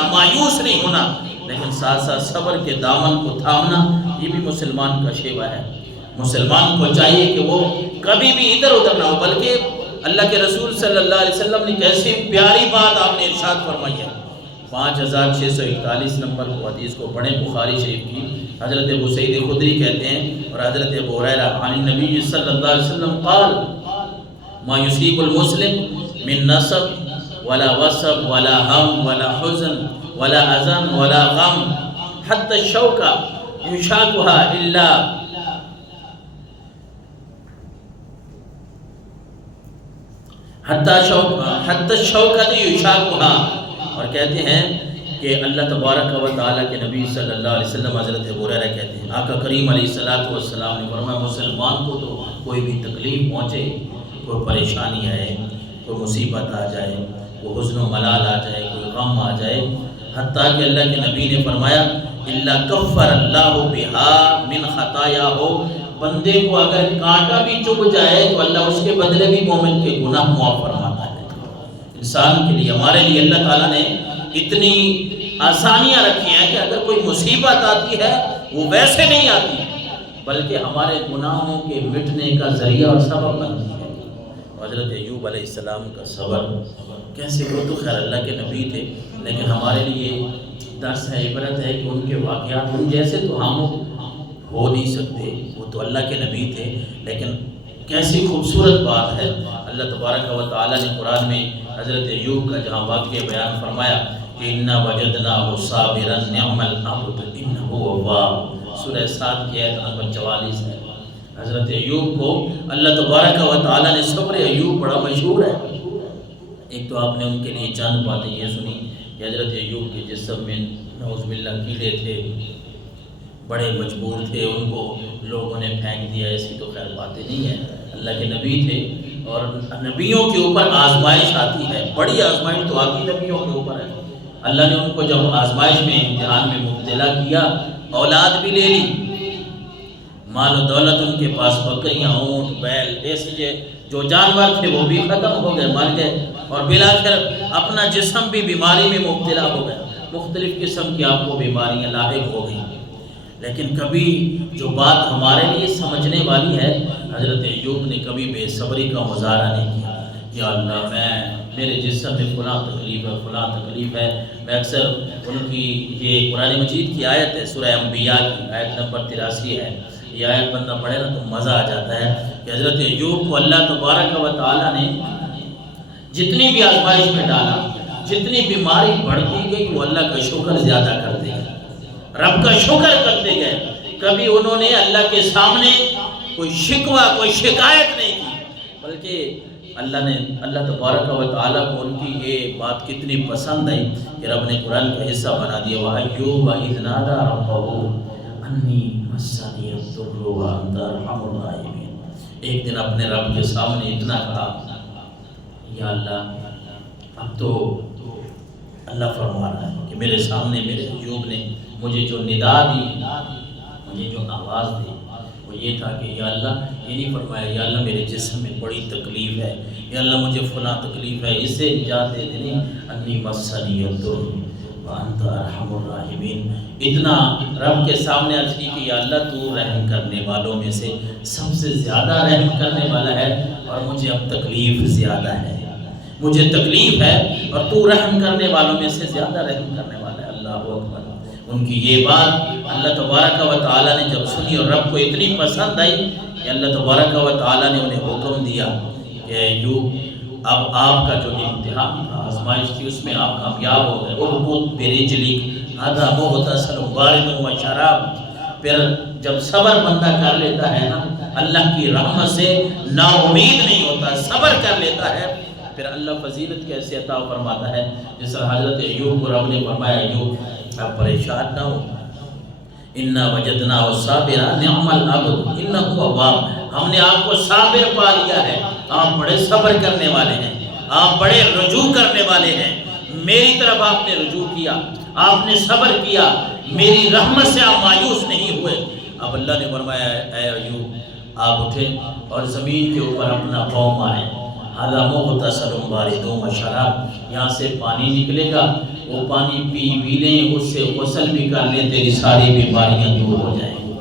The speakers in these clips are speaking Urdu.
ہونا، مایوس نہیں ہونا، لیکن ساتھ ساتھ صبر کے دامن کو تھامنا، یہ بھی مسلمان کا شیوہ ہے۔ مسلمان کو چاہیے کہ وہ کبھی بھی ادھر ادھر نہ ہو، بلکہ اللہ کے رسول صلی اللہ علیہ وسلم نے کیسی پیاری بات آپ نے ارشاد فرمائی ہے۔ 5641 نمبر کو حدیث کو پڑھیں، بخاری شریف کی۔ حضرت ابو سعید خدری کہتے ہیں اور حضرت ابو ہریرہ عن النبی صلی اللہ علیہ وسلم قال ما یصیب المسلم من نصب ولا وصب ولا ہم ولا حزن ولا اذن ولا غم حتى الشوکہ یشاکها الا حتی الشوکۃ یشاکها، اور کہتے ہیں کہ اللہ تبارک و تعالیٰ کے نبی صلی اللہ علیہ وسلم حضرت ابو ہریرہ کہتے ہیں آقا کریم علیہ السلام نے فرمایا مسلمان کو تو کوئی بھی تکلیف پہنچے، کوئی پریشانی آئے، کوئی مصیبت آ جائے، کوئی حزن و ملال آ جائے، کوئی غم آ جائے، حتیٰ کہ اللہ کے نبی نے فرمایا الا کفر اللہ بہا من خطایاہ، بندے کو اگر کانٹا بھی چبھ جائے تو اللہ اس کے بدلے بھی مومن کے گناہ معاف فرماتا ہے۔ انسان کے لیے، ہمارے لیے اللہ تعالیٰ نے اتنی آسانیاں رکھی ہیں کہ اگر کوئی مصیبت آتی ہے وہ ویسے نہیں آتی، بلکہ ہمارے گناہوں کے مٹنے کا ذریعہ اور سبب بنتی ہے۔ حضرت ایوب علیہ السلام کا صبر کیسے، وہ تو خیر اللہ کے نبی تھے، لیکن ہمارے لیے درس ہے، عبرت ہے کہ ان کے واقعات ان جیسے تو ہم ہو نہیں سکتے، وہ تو اللہ کے نبی تھے، لیکن کیسی خوبصورت بات ہے۔ اللہ تبارک و تعالیٰ نے قرآن میں حضرت ایوب کا جہاں واقعہ بیان فرمایا کہ اِنَّا وَجَدْنَاهُ صَابِرًا نِعْمَ الْعَبْدُ إِنَّهُ أَوَّابٌ، سورہ 7 کی آیت نمبر 44 ہے۔ حضرت ایوب کو اللہ تبارک و تعالیٰ نے، صبر ایوب بڑا مشہور ہے۔ ایک تو آپ نے ان کے لیے چند باتیں یہ سنی کہ حضرت ایوب کے جسم میں نعوذ باللہ کیڑے تھے، بڑے مجبور تھے، ان کو لوگوں نے پھینک دیا، ایسی تو خیر باتیں نہیں ہیں، اللہ کے نبی تھے، اور نبیوں کے اوپر آزمائش آتی ہے، بڑی آزمائش تو آتی نبیوں کے اوپر ہے۔ اللہ نے ان کو جب آزمائش میں، امتحان میں مبتلا کیا، اولاد بھی لے لی، مال و دولت ان کے پاس، بکریاں، اونٹ، بیل، ایسے جو جانور تھے وہ بھی ختم ہو گئے، مر گئے، اور بالآخر اپنا جسم بھی بیماری میں مبتلا ہو گیا، مختلف قسم کی آپ کو بیماریاں لاحق ہو گئیں۔ لیکن کبھی جو بات ہمارے لیے سمجھنے والی ہے، حضرت ایوب نے کبھی بے صبری کا مظاہرہ نہیں کیا۔ یا اللہ، میرے جسم میں فلاں تکلیف ہے، فلاں تکلیف ہے۔ میں اکثر ان کی، یہ قرآن مجید کی آیت ہے، سورہ انبیاء کی آیت نمبر 83 ہے، یہ آیت بندہ پڑھے نا تو مزہ آ جاتا ہے کہ حضرت ایوب کو اللہ تبارک و تعالیٰ نے جتنی بھی آزمائش میں ڈالا، جتنی بیماری بڑھتی گئی، وہ اللہ کا شکر زیادہ کرتے گئے، رب کا شکر کرتے گئے۔ کبھی انہوں نے اللہ کے سامنے کوئی شکوہ، کوئی شکایت نہیں کی، بلکہ اللہ تبارک و تعالیٰ کو ان کی یہ بات کتنی پسند آئی کہ رب نے قرآن کا حصہ بنا دیا، وَأَيُّوبَ إِذْ نَادَىٰ رَبَّهُ أَنِّي مَسَّنِيَ الضُّرُّ وَأَنتَ أَرْحَمُ الرَّاحِمِينَ۔ ایک دن اپنے رب کے سامنے اتنا کہا، یا اللہ، اب تو اللہ فرما رہا ہے کہ میرے سامنے میرے ایوب نے مجھے جو ندا دی، مجھے جو آواز دی، وہ یہ تھا کہ یا اللہ، یہ نہیں فرمایا یا اللہ میرے جسم میں بڑی تکلیف ہے، یا اللہ مجھے فلاں تکلیف ہے، اس سے نجات دے دے، انی مسنی الضر وانت ارحم الراحمین۔ اتنا رب کے سامنے عرض کی کہ یا اللہ تو رحم کرنے والوں میں سے سب سے زیادہ رحم کرنے والا ہے، اور مجھے اب تکلیف زیادہ ہے، مجھے تکلیف ہے، اور تو رحم کرنے والوں میں سے زیادہ رحم کرنے والا ہے۔ اللہ اکبر۔ ان کی یہ بات اللہ تبارک و تعالیٰ نے جب سنی اور رب کو اتنی پسند آئی کہ اللہ تبارک و تعالیٰ نے انہیں حکم دیا کہ ایوب، اب آپ کا جو امتحان تھا، آزمائش تھی، اس میں آپ کامیاب ہو گئے، اربط برجلک ھذا مغتسل بارد و شراب۔ پھر جب صبر بندہ کر لیتا ہے نا، اللہ کی رحمت سے نا امید نہیں ہوتا، صبر کر لیتا ہے، پھر اللہ فضیلت کیسے عطا فرماتا ہے۔ جس طرح حضرت ایوب کو رب نے فرمایا، ایوب آپ پریشان نہ ہو، اِنَّا وَجَدْنَاهُ صَابِرًا نِعْمَ الْعَبْدُ إِنَّهُ أَوَّابٌ۔ ہم نے آپ کو صابر پا لیا ہے، آپ بڑے صبر کرنے والے ہیں، آپ بڑے رجوع کرنے والے ہیں، میری طرف آپ نے رجوع کیا، آپ نے صبر کیا، میری رحمت سے آپ مایوس نہیں ہوئے۔ اب اللہ نے فرمایا، اے ایوب، آپ اٹھیں اور زمین کے اوپر اپنا پاؤں ماریں، ھذا مغتسل بارد و شراب، یہاں سے پانی نکلے گا، وہ پانی پی لیں، اس سے غسل بھی کر لیں، تیری ساری بیماریاں دور ہو جائیں گی۔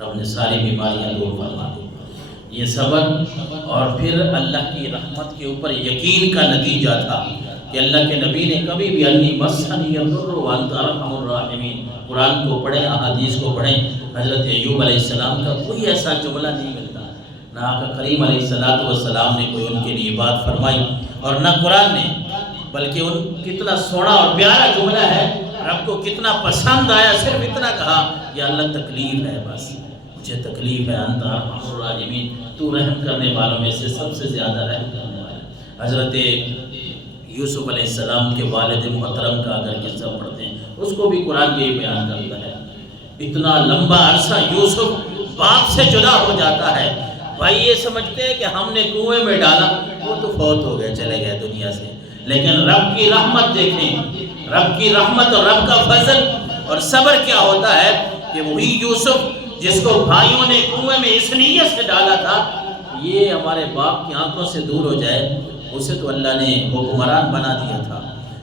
رب نے ساری بیماریاں دور فرما دی۔ یہ صبر اور پھر اللہ کی رحمت کے اوپر یقین کا نتیجہ تھا کہ اللہ کے نبی نے کبھی بھی انی مسنی الضر وانت ارحم الراحمین، قرآن کو پڑھیں، احادیث کو پڑھیں، حضرت ایوب علیہ السلام کا کوئی ایسا جملہ نہیں ملتا، نہ آقا کریم علیہ السلام نے کوئی ان کے لیے بات فرمائی اور نہ قرآن نے، بلکہ ان کتنا سونا اور پیارا جملہ ہے، رب کو کتنا پسند آیا، صرف اتنا کہا یا اللہ تکلیف ہے، بس مجھے تکلیف ہے، انت ارحم الراحمین، تو رحم کرنے والوں میں سے سب سے زیادہ رحم کرنے والا ہے۔ حضرت یوسف علیہ السلام کے والد محترم کا اگر قصہ پڑھتے ہیں، اس کو بھی قرآن یہی بیان کرتا ہے، اتنا لمبا عرصہ یوسف باپ سے جدا ہو جاتا ہے، بھائی یہ سمجھتے ہیں کہ ہم نے کنویں میں ڈالا، وہ تو فوت ہو گئے، چلے گئے دنیا سے، لیکن رب کی رحمت دیکھیں، رب کی رحمت اور رب کا فضل اور صبر کیا ہوتا ہے کہ وہی یوسف جس کو بھائیوں نے کنویں میں اس نیت سے ڈالا تھا یہ ہمارے باپ کی آنکھوں سے دور ہو جائے، اسے تو اللہ نے حکمران بنا دیا تھا،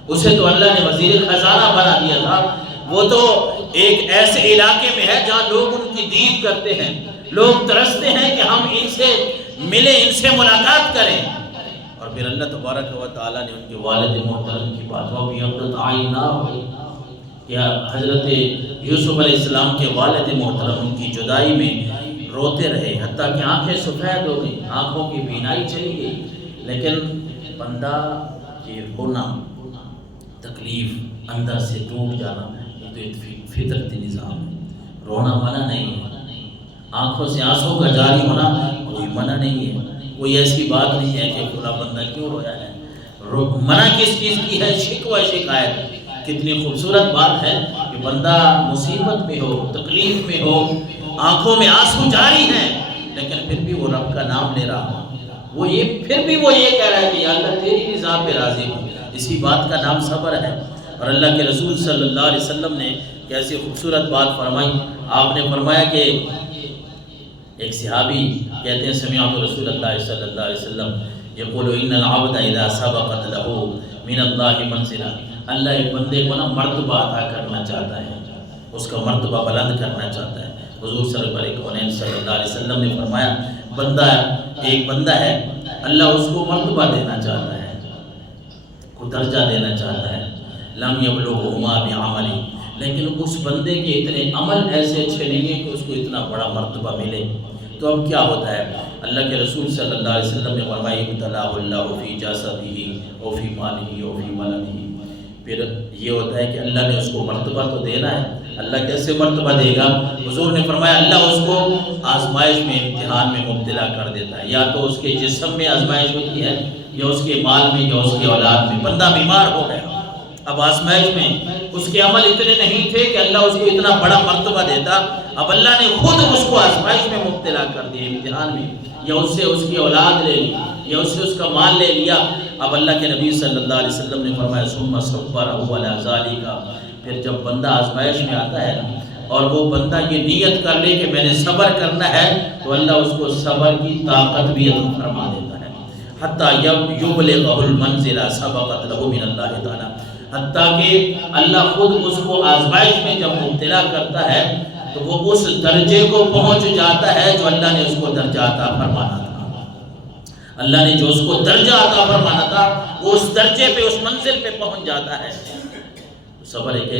اسے تو اللہ نے وزیر خزانہ بنا دیا تھا، وہ تو ایک ایسے علاقے میں ہے جہاں لوگ ان کی دید کرتے ہیں، لوگ ترستے ہیں کہ ہم ان سے ملیں، ان سے ملاقات کریں، اور پھر اللہ تبارک و تعالیٰ نے ان کے والد محترم کی بات بھی عبدت آئینہ ہوئی، یا حضرت یوسف علیہ السلام کے والد محترم ان کی جدائی میں روتے رہے، حتیٰ کہ آنکھیں سفید ہو گئی، آنکھوں کی بینائی چلی گئی، لیکن بندہ یہ رونا، تکلیف اندر سے ٹوٹ جانا، یہ تو ایک فطرتی نظام ہے، رونا منع نہیں ہے، آنکھوں سے آنسوں کا جاری ہونا کوئی منع نہیں ہے، کوئی ایسی بات نہیں ہے کہ پورا بندہ کیوں رویا ہے، منع کس چیز کی ہے؟ شکوہ شکایت۔ کتنی خوبصورت بات ہے کہ بندہ مصیبت میں ہو، تکلیف میں ہو، آنکھوں میں آنسو جاری ہیں، لیکن پھر بھی وہ رب کا نام لے رہا ہو، پھر بھی وہ یہ کہہ رہا ہے کہ یا اللہ تیری رضا پہ راضی ہوں، اسی بات کا نام صبر ہے۔ اور اللہ کے رسول صلی اللہ علیہ وسلم نے کیسی خوبصورت بات فرمائی، آپ نے فرمایا کہ ایک صحابی کہتے ہیں سمعت رسول اللہ صلی اللہ علیہ وسلم یقول ان العبد اذا سبقت له من اللہ منزلہ، اللہ ایک بندے کو نا مرتبہ عطا کرنا چاہتا ہے، اس کا مرتبہ بلند کرنا چاہتا ہے۔ حضور سرور کونین صلی اللہ علیہ وسلم نے فرمایا ایک بندہ ہے، اللہ اس کو مرتبہ دینا چاہتا ہے، کو درجہ دینا چاہتا ہے، لم یبلغہما بعملی، لیکن اس بندے کے اتنے عمل ایسے اچھے نہیں ہیں کہ اس کو اتنا بڑا مرتبہ ملے، تو اب کیا ہوتا ہے؟ اللہ کے رسول صلی اللہ علیہ وسلم نے فرمایا ابتلاہ اللہ فی جسدہ و فی مالہ و فی ولدہ، پھر یہ ہوتا ہے کہ اللہ نے اس کو مرتبہ تو دینا ہے، اللہ کیسے مرتبہ دے گا؟ حضور نے فرمایا اللہ اس کو آزمائش میں، امتحان میں مبتلا کر دیتا ہے، یا تو اس کے جسم میں آزمائش ہوتی ہے، یا اس کے مال میں، یا اس کے اولاد میں۔ بندہ بیمار ہو گیا، اب آزمائش میں اس کے عمل اتنے نہیں تھے کہ اللہ اس کو اتنا بڑا مرتبہ دیتا، اب اللہ نے خود اس کو آزمائش میں مبتلا کر دیا، امتحان میں، یا اس سے اس کی اولاد لے لی، یا اس سے اس کا مال لے لیا۔ اب اللہ کے نبی صلی اللہ علیہ وسلم نے فرمایا ثم صبرہ علی ذالک، پھر جب بندہ آزمائش میں آتا ہے اور وہ بندہ یہ نیت کر لے کہ میں نے صبر کرنا ہے، تو اللہ اس کو صبر کی طاقت بھی عطا فرما دیتا ہے، حتیٰ یبلغہ المنزلہ سبقت لہ من اللہ تعالی، حتیٰ کہ اللہ خود اس کو آزمائش میں جب مبتلا کرتا ہے تو وہ اس درجے کو پہنچ جاتا ہے جو اللہ نے اس کو درجہ عطا فرمانا تھا، اللہ نے جو اس کو درجہ عطا فرمانا تھا وہ اس درجے پہ، اس منزل پہ پہنچ جاتا ہے۔ صبر ایک